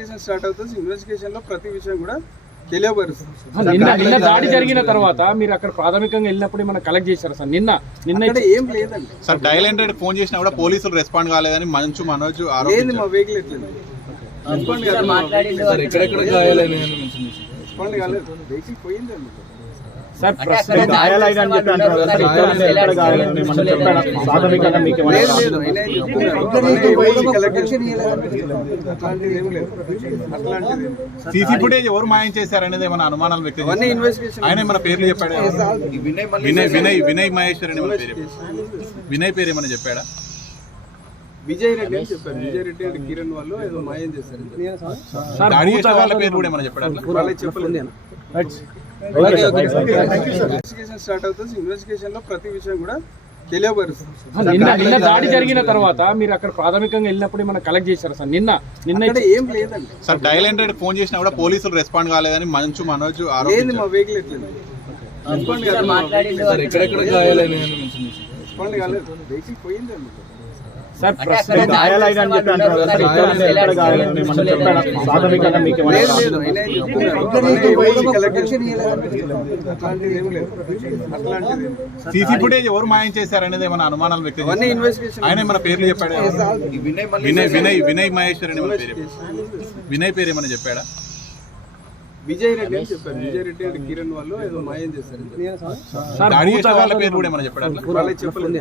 Investigation start అవుతుంది. Investigation లో ప్రతి విషయం కూడా తెలియబరుస్తుంది. నిన్న దాడి జరిగిన తర్వాత మీరు అక్కడ ప్రాథమికంగా వెళ్ళినప్పుడు మనం కలెక్ట్ చేశారు సార్. నిన్న ఏం లేదండి సార్. డయల్ 100 ఫోన్ చేసినా కూడా పోలీసులు రెస్పాండ్ కాలేదని మనోజ్ లేదు. ఆరోపించారు. మా వెహికల్ ఎట్లేదు రెస్పాండ్ కాలేదు. వెహికల్ పోయిందండి సార్. సీసీ ఫుటేజ్ ఎవరు మాయం చేశారనేది ఏమైనా అనుమానాలు వ్యక్తం చేశారు. ఆయన ఏమైనా పేర్లు చెప్పాడా? వినయ్ మహేశ్వర్ అని వినయ్ పేరు ఏమైనా చెప్పాడా? విజయ్ రెడ్డి అని చెప్పారు. విజయ్ రెడ్డి అంటే కిరణ్ వాళ్ళు ఏదో మాయం చేశారు. దాడి చేసిన వాళ్ళ పేరు కూడా ఏమైనా చెప్పాడా? చెప్పలేదు. ఇన్వెస్టిగేషన్ స్టార్ట్ అవుతుంది. ఇన్వెస్టిగేషన్ లో ప్రతి విషయం కూడా తెలియబరుస్తుంది. నిన్న దాడి జరిగిన తర్వాత మీరు అక్కడ ప్రాథమికంగా వెళ్ళినప్పుడు మనం కలెక్ట్ చేశారు సార్. నిన్న ఏం లేదండి సార్. డయల్ 100 ఫోన్ చేసినా కూడా పోలీసులు రెస్పాండ్ కాలేదని మనోజ్ లేదు. ఆరోపించారు. మా వెహికల్ ఎట్లేదు రెస్పాండ్ కాలేదు. వెహికల్ పోయిందండి సార్. సీసీ ఫుటేజ్ ఎవరు మాయం చేశారనేది ఏమైనా అనుమానాలు వ్యక్తం చేశారు. ఆయన ఏమైనా పేర్లు చెప్పాడా? వినయ్ మహేశ్వర్ అని వినయ్ పేరు ఏమైనా చెప్పాడా? విజయ్ రెడ్డి అని చెప్పారు. విజయ్ రెడ్డి అంటే కిరణ్ వాళ్ళు ఏదో మాయం చేశారు. దాడి చేసిన వాళ్ళ పేరు కూడా ఏమైనా చెప్పాడా? చెప్పలేదు.